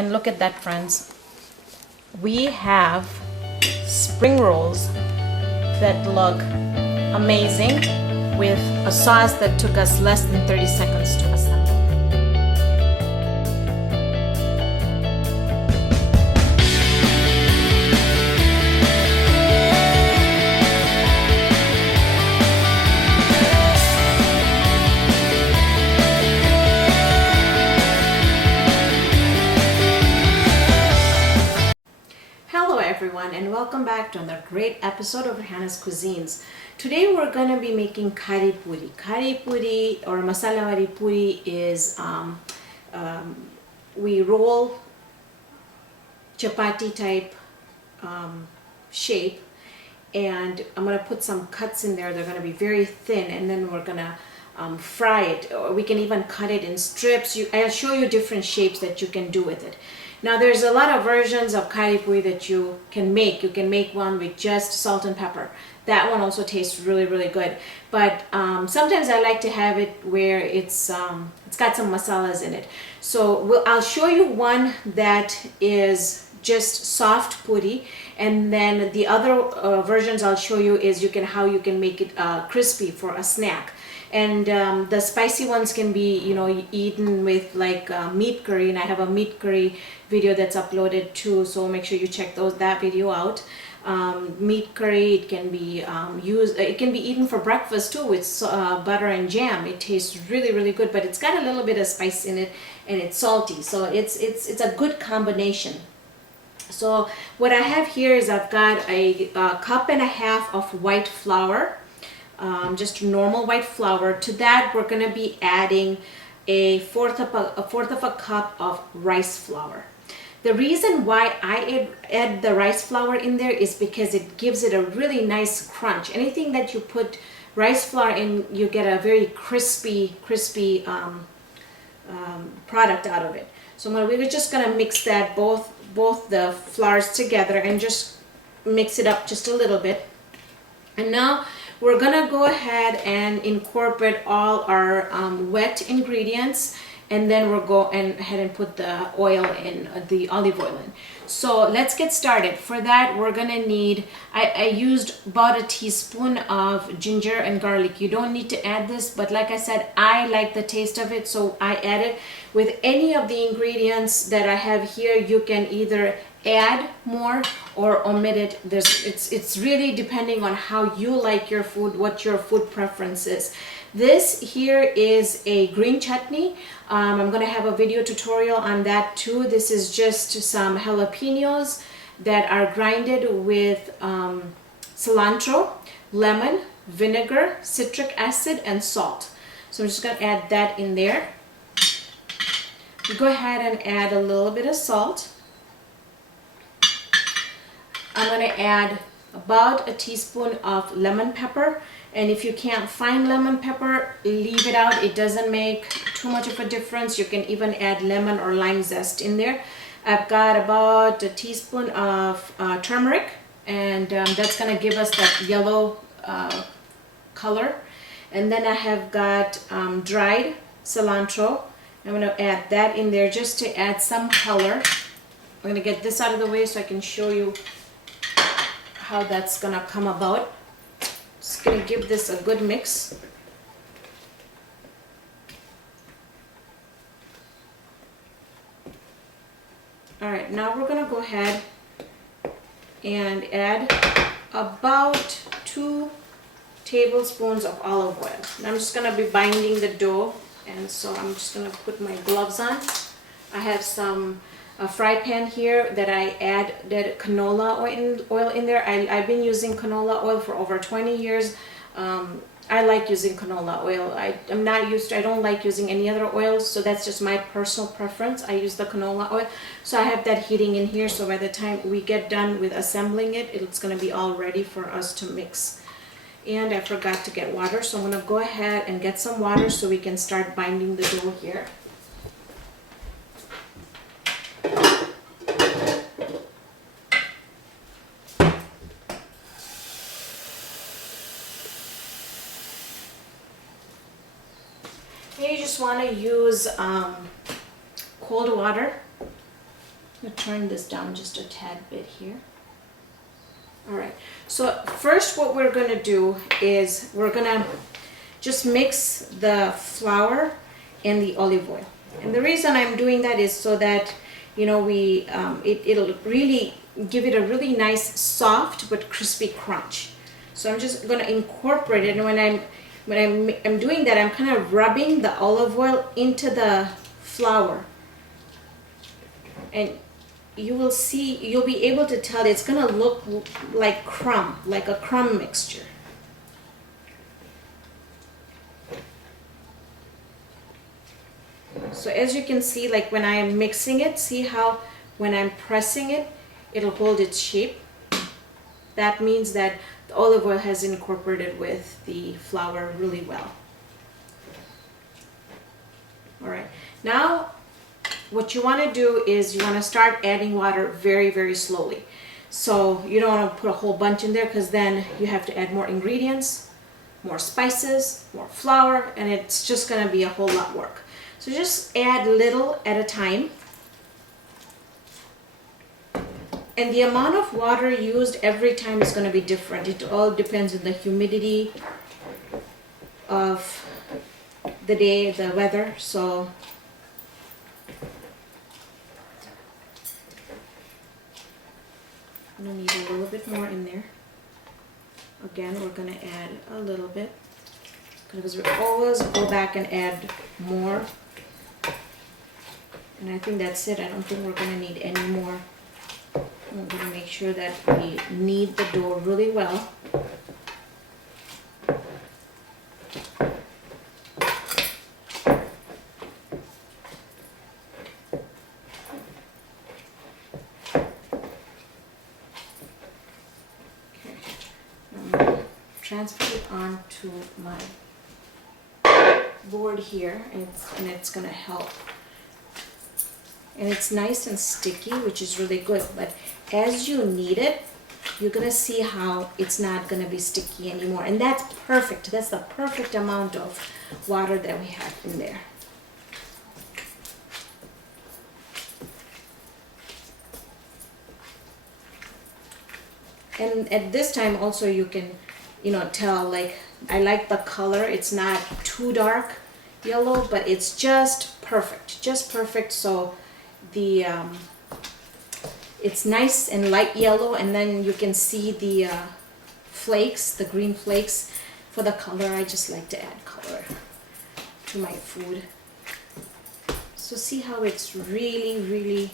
And look at that, friends. We have spring rolls that look amazing with a sauce that took us less than 30 seconds to assemble. Everyone, and welcome back to another great episode of Raihana's Cuisines. Today we're going to be making Khari Puri. Khari Puri or Masala Puri is we roll chapati type shape, and I'm going to put some cuts in there. They're going to be very thin, and then we're going to fry it, or we can even cut it in strips. I'll show you different shapes that you can do with it. Now there's a lot of versions of Khari Puri that you can make. You can make one with just salt and pepper. That one also tastes really, really good. But sometimes I like to have it where it's got some masalas in it. So I'll show you one that is just soft puri, and then the other versions I'll show you is how you can make it crispy for a snack. And the spicy ones can be, eaten with like meat curry, and I have a meat curry video that's uploaded too, so make sure you check that video out. Meat curry, it can be it can be eaten for breakfast too with butter and jam. It tastes really, really good, but it's got a little bit of spice in it, and it's salty, so it's a good combination. So what I have here is I've got a cup and a half of white flour. Just normal white flour. To that we're going to be adding a fourth of a cup of rice flour. The reason why I add the rice flour in there is because it gives it a really nice crunch. Anything that you put rice flour in, you get a very crispy product out of it. So we're just going to mix that both the flours together and just mix it up just a little bit. And now we're gonna go ahead and incorporate all our wet ingredients, and then we'll go ahead and put the oil in, the olive oil in. So let's get started. For that we're gonna need, I used about a teaspoon of ginger and garlic. You don't need to add this, but like I said, I like the taste of it, so I add it. With any of the ingredients that I have here, you can either add more or omit it. It's really depending on how you like your food, what your food preference is. This here is a green chutney. I'm gonna have a video tutorial on that too. This is just some jalapenos that are grinded with cilantro, lemon, vinegar, citric acid, and salt. So I'm just gonna add that in there. You go ahead and add a little bit of salt. I'm going to add about a teaspoon of lemon pepper, and if you can't find lemon pepper, leave it out. It doesn't make too much of a difference. You can even add lemon or lime zest in there. I've got about a teaspoon of turmeric, and that's going to give us that yellow color. And then I have got dried cilantro. I'm going to add that in there just to add some color. I'm going to get this out of the way so I can show you how that's going to come about. Just going to give this a good mix. Alright, now we're going to go ahead and add about 2 tablespoons of olive oil. And I'm just going to be binding the dough, and so I'm just going to put my gloves on. I have some fry pan here that I added canola oil in there. I've been using canola oil for over 20 years. I like using canola oil. I don't like using any other oils, so that's just my personal preference. I use the canola oil. So I have that heating in here, so by the time we get done with assembling it, it's going to be all ready for us to mix. And I forgot to get water, so I'm going to go ahead and get some water so we can start binding the dough here. You just want to use cold water I'm gonna turn this down just a tad bit here. All right, so first what we're gonna do is we're gonna just mix the flour and the olive oil. And the reason I'm doing that is so that, you know, it'll really give it a really nice soft but crispy crunch. So I'm just gonna incorporate it, and when I'm doing that, I'm kind of rubbing the olive oil into the flour. And you will see, you'll be able to tell it's gonna look like a crumb mixture. So as you can see, like when I'm mixing it, see how when I'm pressing it, it'll hold its shape. That means that the olive oil has incorporated with the flour really well. All right, now what you want to do is you want to start adding water very, very slowly. So you don't want to put a whole bunch in there, because then you have to add more ingredients, more spices, more flour, and it's just going to be a whole lot work. So just add little at a time. And the amount of water used every time is going to be different. It all depends on the humidity of the day, the weather. So I'm going to need a little bit more in there. Again, we're going to add a little bit, because we always go back and add more. And I think that's it. I don't think we're going to need any more. I'm going to make sure that we knead the dough really well. Transfer it onto my board here, and it's going to help. And it's nice and sticky, which is really good. But as you knead it, you're going to see how it's not going to be sticky anymore. And that's perfect. That's the perfect amount of water that we have in there. And at this time also you can, you know, tell, like, I like the color. It's not too dark yellow, but it's just perfect. So the it's nice and light yellow, and then you can see the flakes, the green flakes. For the color, I just like to add color to my food. So see how it's really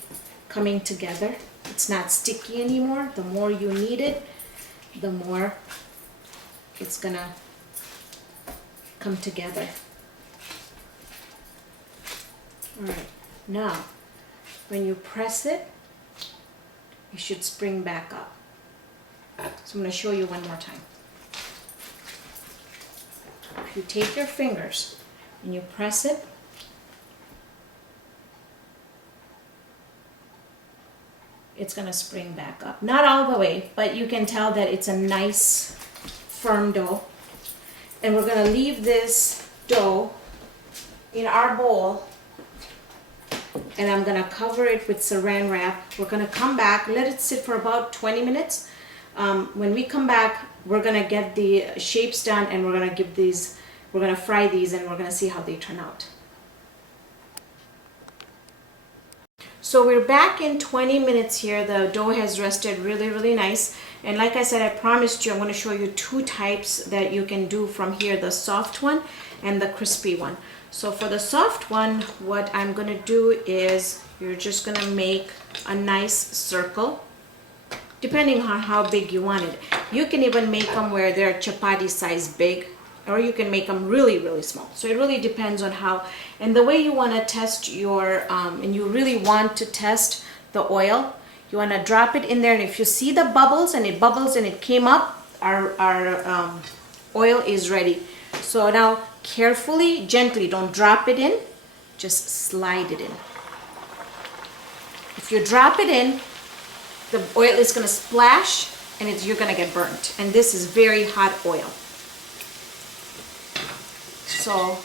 coming together. It's not sticky anymore. The more you knead it, the more it's gonna come together. All right, now when you press it, it should spring back up. So I'm going to show you one more time. If you take your fingers and you press it, it's going to spring back up. Not all the way, but you can tell that it's a nice firm dough. And we're going to leave this dough in our bowl, and I'm going to cover it with saran wrap. We're going to come back, let it sit for about 20 minutes. When we come back, we're going to get the shapes done, and we're going to fry these, and we're going to see how they turn out. So we're back in 20 minutes here. The dough has rested really nice. And like I said, I promised you I'm going to show you two types that you can do from here, the soft one and the crispy one. So for the soft one, what I'm going to do is you're just going to make a nice circle, depending on how big you want it. You can even make them where they're chapati size big, or you can make them really small. So it really depends on how, and the way you want to test your, and you really want to test the oil, you want to drop it in there, and if you see the bubbles and it bubbles and it came up, our oil is ready. So now carefully, gently, don't drop it in, just slide it in. If you drop it in, the oil is going to splash, and you're going to get burnt. And this is very hot oil. So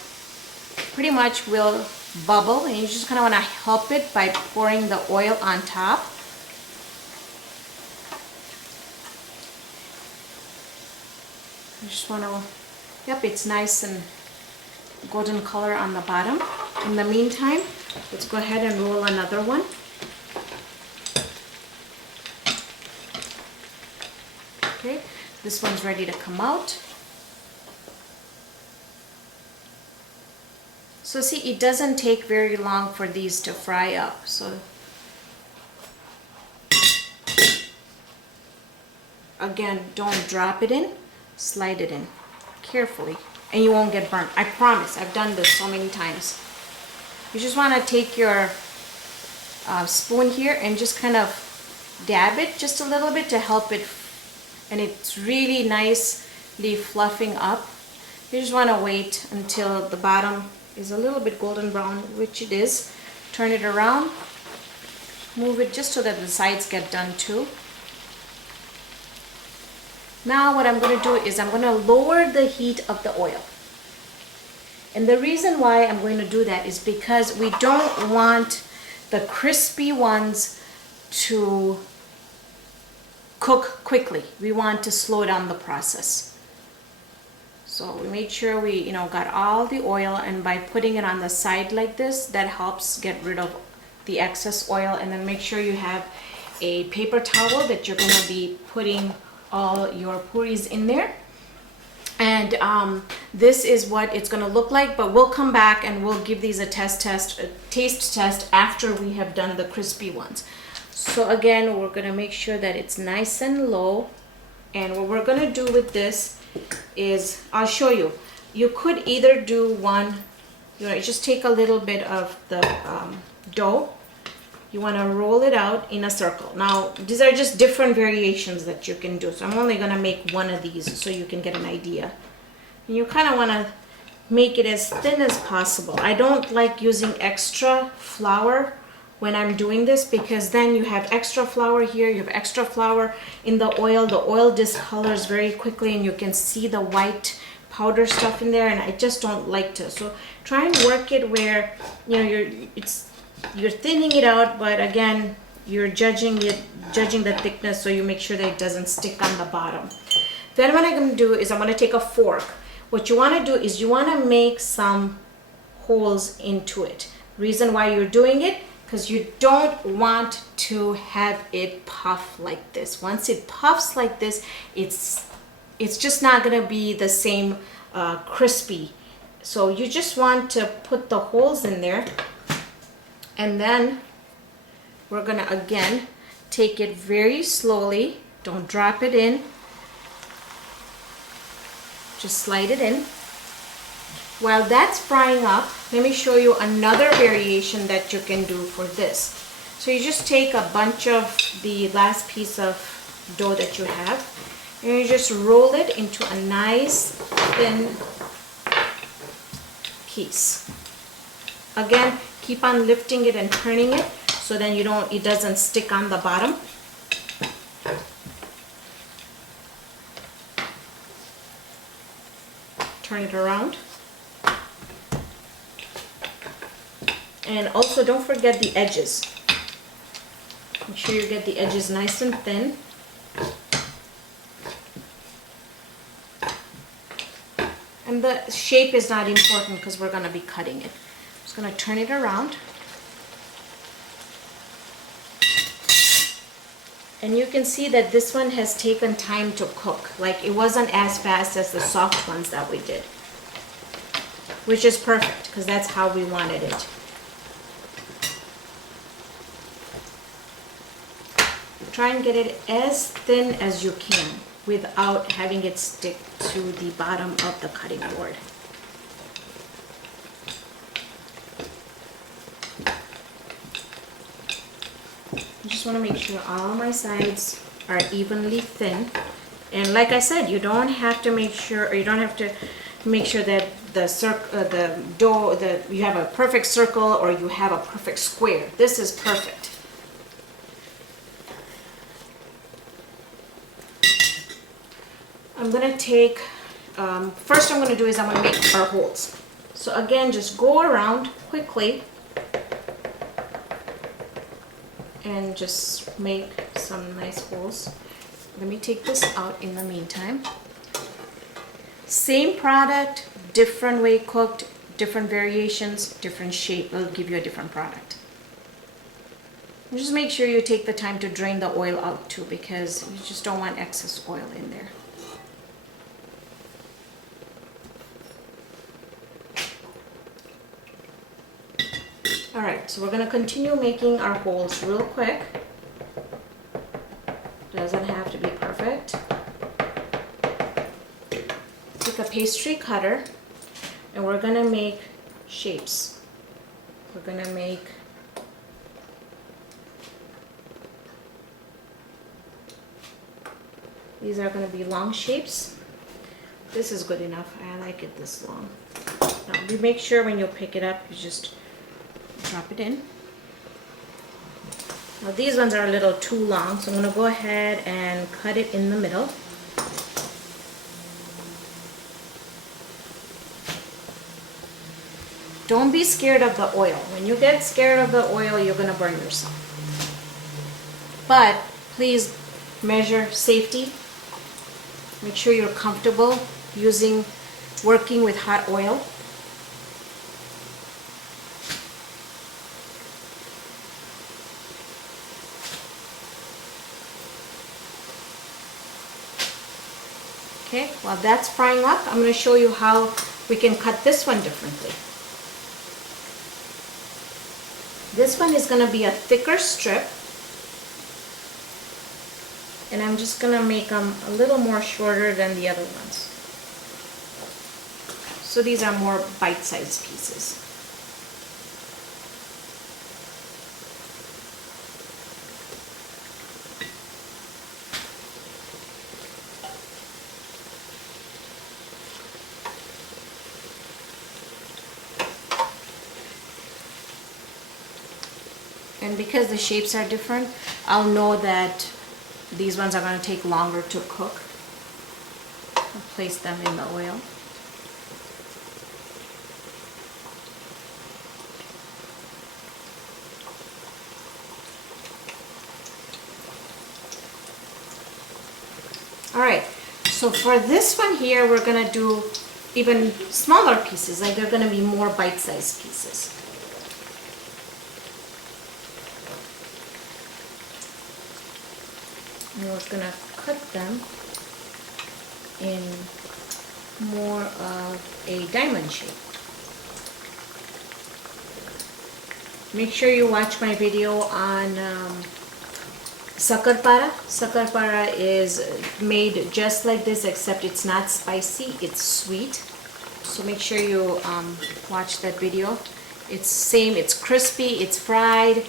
pretty much we'll bubble, and you just kind of want to help it by pouring the oil on top. You just want to, yep, it's nice and golden color on the bottom. In the meantime, let's go ahead and roll another one. Okay, this one's ready to come out. So see, it doesn't take very long for these to fry up. So again, don't drop it in, slide it in carefully, and you won't get burnt. I promise, I've done this so many times. You just want to take your spoon here and just kind of dab it just a little bit to help it, and it's really nicely fluffing up. You just want to wait until the bottom is a little bit golden brown, which it is. Turn it around, move it just so that the sides get done too. Now what I'm going to do is I'm going to lower the heat of the oil. And the reason why I'm going to do that is because we don't want the crispy ones to cook quickly. We want to slow down the process. So we made sure we, got all the oil, and by putting it on the side like this, that helps get rid of the excess oil. And then make sure you have a paper towel that you're going to be putting all your puris in there. And this is what it's going to look like, but we'll come back and we'll give these a taste test after we have done the crispy ones. So again, we're going to make sure that it's nice and low. And what we're going to do with this is, I'll show you. You could either do one, just take a little bit of the dough. You want to roll it out in a circle. Now, these are just different variations that you can do. So I'm only going to make one of these so you can get an idea. And you kind of want to make it as thin as possible. I don't like using extra flour when I'm doing this, because then you have extra flour here, you have extra flour in the oil discolors very quickly, and you can see the white powder stuff in there, and I just don't like to. So try and work it where you're thinning it out, but again, you're judging the thickness, so you make sure that it doesn't stick on the bottom. Then what I'm going to do is I'm going to take a fork. What you want to do is you want to make some holes into it. Reason why you're doing it, because you don't want to have it puff like this. Once it puffs like this, it's just not going to be the same crispy. So you just want to put the holes in there, and then we're going to again take it very slowly. Don't drop it in. Just slide it in. While that's frying up, let me show you another variation that you can do for this. So you just take a bunch of the last piece of dough that you have, and you just roll it into a nice thin piece. Again, keep on lifting it and turning it so then it doesn't stick on the bottom. Turn it around. And also don't forget the edges. Make sure you get the edges nice and thin. And the shape is not important because we're going to be cutting it. I'm just going to turn it around. And you can see that this one has taken time to cook. Like, it wasn't as fast as the soft ones that we did. Which is perfect because that's how we wanted it. Try and get it as thin as you can without having it stick to the bottom of the cutting board. I just want to make sure all my sides are evenly thin. And like I said, you don't have to make sure, or you don't have to make sure that the dough, you have a perfect circle or you have a perfect square. This is perfect. I'm going to take, first I'm going to do is I'm going to make our holes. So again, just go around quickly and just make some nice holes. Let me take this out in the meantime. Same product, different way cooked, different variations, different shape will give you a different product. And just make sure you take the time to drain the oil out too, because you just don't want excess oil in there. Alright, so we're going to continue making our holes real quick. Doesn't have to be perfect. Take a pastry cutter and we're going to make shapes. We're going to make these are going to be long shapes. This is good enough. I like it this long. Now, you make sure when you pick it up, you just drop it in. Now these ones are a little too long, so I'm going to go ahead and cut it in the middle. Don't be scared of the oil. When you get scared of the oil, you're going to burn yourself. But please measure safety. Make sure you're comfortable working with hot oil. Okay, while that's frying up, I'm going to show you how we can cut this one differently. This one is going to be a thicker strip, and I'm just going to make them a little more shorter than the other ones. So these are more bite-sized pieces. And because the shapes are different, I'll know that these ones are going to take longer to cook. I'll place them in the oil. Alright, so for this one here, we're going to do even smaller pieces, like they're going to be more bite-sized pieces. And we're going to cut them in more of a diamond shape. Make sure you watch my video on sakarpara. Sakarpara is made just like this, except it's not spicy, it's sweet. So make sure you watch that video. It's same, it's crispy, it's fried.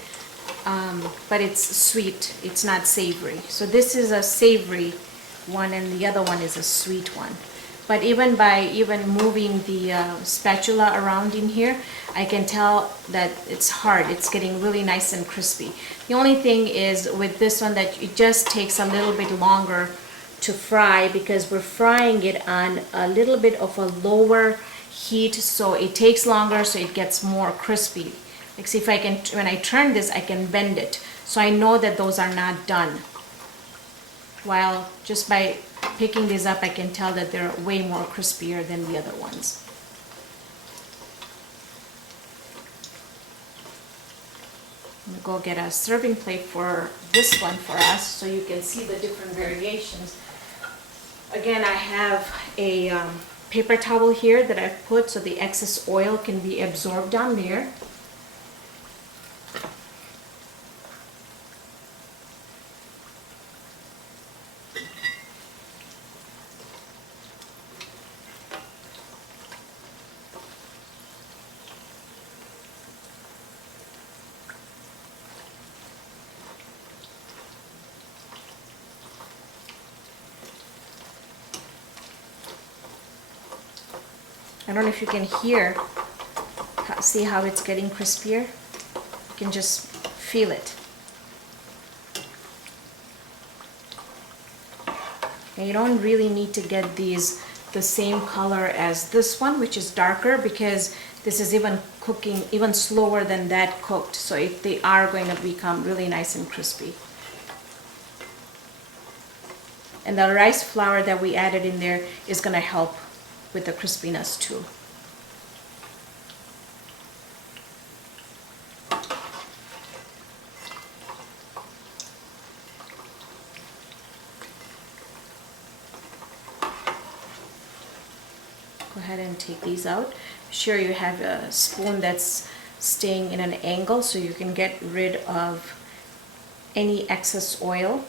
But it's sweet, it's not savory. So this is a savory one and the other one is a sweet one. But even by moving the spatula around in here, I can tell that it's hard. It's getting really nice and crispy. The only thing is with this one that it just takes a little bit longer to fry because we're frying it on a little bit of a lower heat, so it takes longer, so it gets more crispy. Like, see if I can, when I turn this, I can bend it. So I know that those are not done. While just by picking these up, I can tell that they're way more crispier than the other ones. I'm gonna go get a serving plate for this one for us so you can see the different variations. Again, I have a paper towel here that I've put so the excess oil can be absorbed down there. I don't know if you can hear, see how it's getting crispier? You can just feel it. And you don't really need to get these the same color as this one, which is darker, because This is even cooking even slower than that cooked, so they are going to become really nice and crispy. And the rice flour that we added in there is going to help with the crispiness too. Go ahead and take these out. Be sure you have a spoon that's staying in an angle so you can get rid of any excess oil.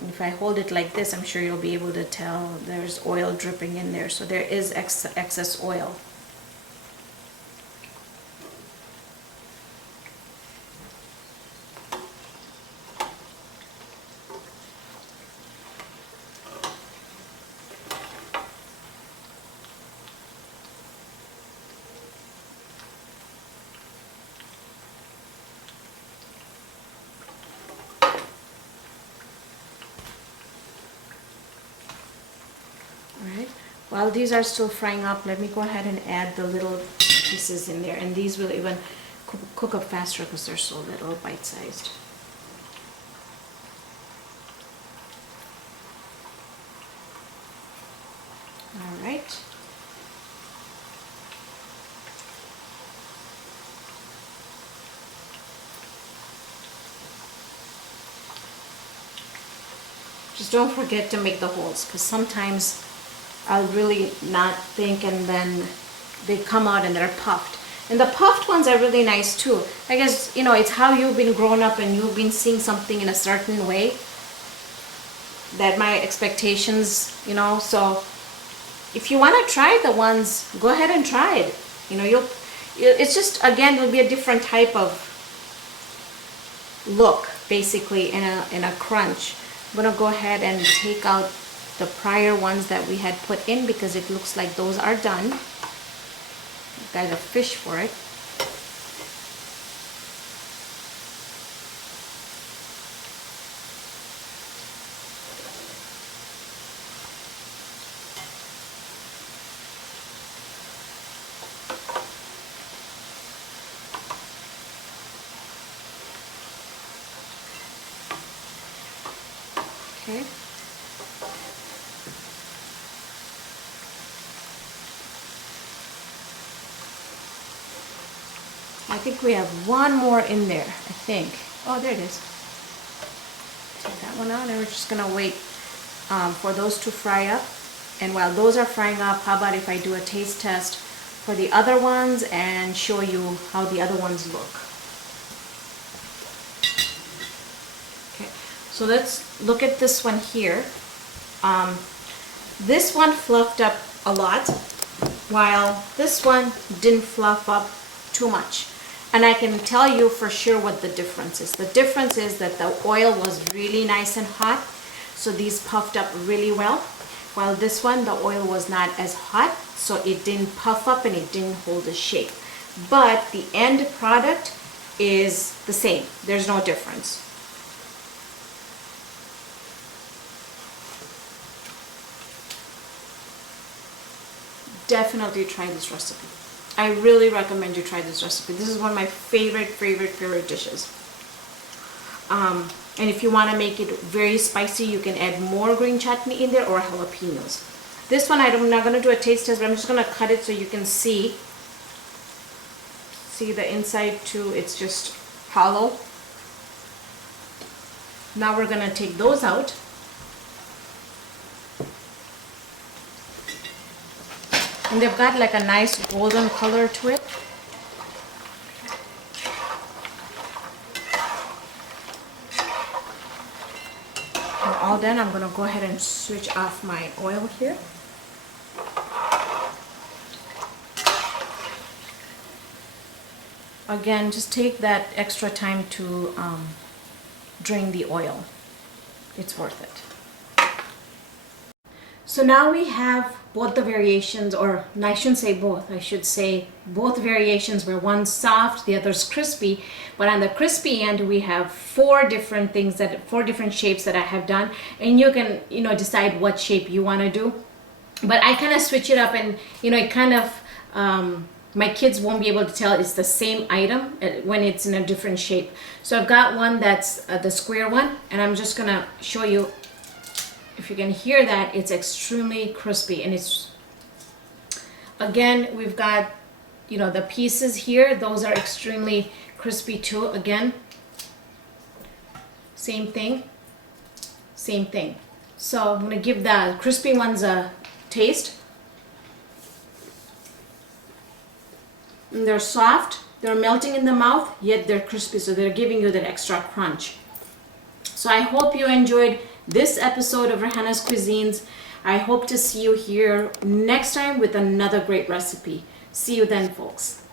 And if I hold it like this, I'm sure you'll be able to tell there's oil dripping in there. So there is excess oil. While these are still frying up, let me go ahead and add the little pieces in there, and these will even cook up faster because they're so little, bite-sized. All right. Just don't forget to make the holes, because sometimes I'll really not think and then they come out and they're puffed. And the puffed ones are really nice too. I guess, you know, it's how you've been growing up and you've been seeing something in a certain way that my expectations, you know, so if you want to try the ones, go ahead and try it. You know, it's just, again, it'll be a different type of look basically in a crunch. I'm gonna go ahead and take out the prior ones that we had put in because it looks like those are done. Got a fish for it. Okay. I think we have one more in there, I think. Oh, there it is. Take that one out and we're just gonna wait for those to fry up. And while those are frying up, how about if I do a taste test for the other ones and show you how the other ones look. Okay, so let's look at this one here. This one fluffed up a lot, while this one didn't fluff up too much. And I can tell you for sure what the difference is. The difference is that the oil was really nice and hot, so these puffed up really well. While this one, the oil was not as hot, so it didn't puff up and it didn't hold the shape. But the end product is the same. There's no difference. Definitely try this recipe. I really recommend you try this recipe. This is one of my favorite dishes. And if you want to make it very spicy, you can add more green chutney in there or jalapenos. This one I'm not going to do a taste test, but I'm just going to cut it so you can see the inside too. It's just hollow. Now we're going to take those out. And they've got like a nice golden color to it. And all done, I'm gonna go ahead and switch off my oil here. Again, just take that extra time to drain the oil. It's worth it. So now we have both the variations, or I shouldn't say both, I should say both variations where one's soft, the other's crispy. But on the crispy end, we have four different shapes that I have done. And you can, decide what shape you want to do. But I kind of switch it up and, it kind of my kids won't be able to tell it's the same item when it's in a different shape. So I've got one that's the square one, and I'm just gonna show you. If you can hear that, it's extremely crispy, and it's, again, we've got, you know, the pieces here, those are extremely crispy too. Again, same thing. So I'm gonna give the crispy ones a taste. And they're soft, they're melting in the mouth, yet they're crispy, so they're giving you that extra crunch. So I hope you enjoyed this episode of Raihana's Cuisines. I hope to see you here next time with another great recipe. See you then, folks.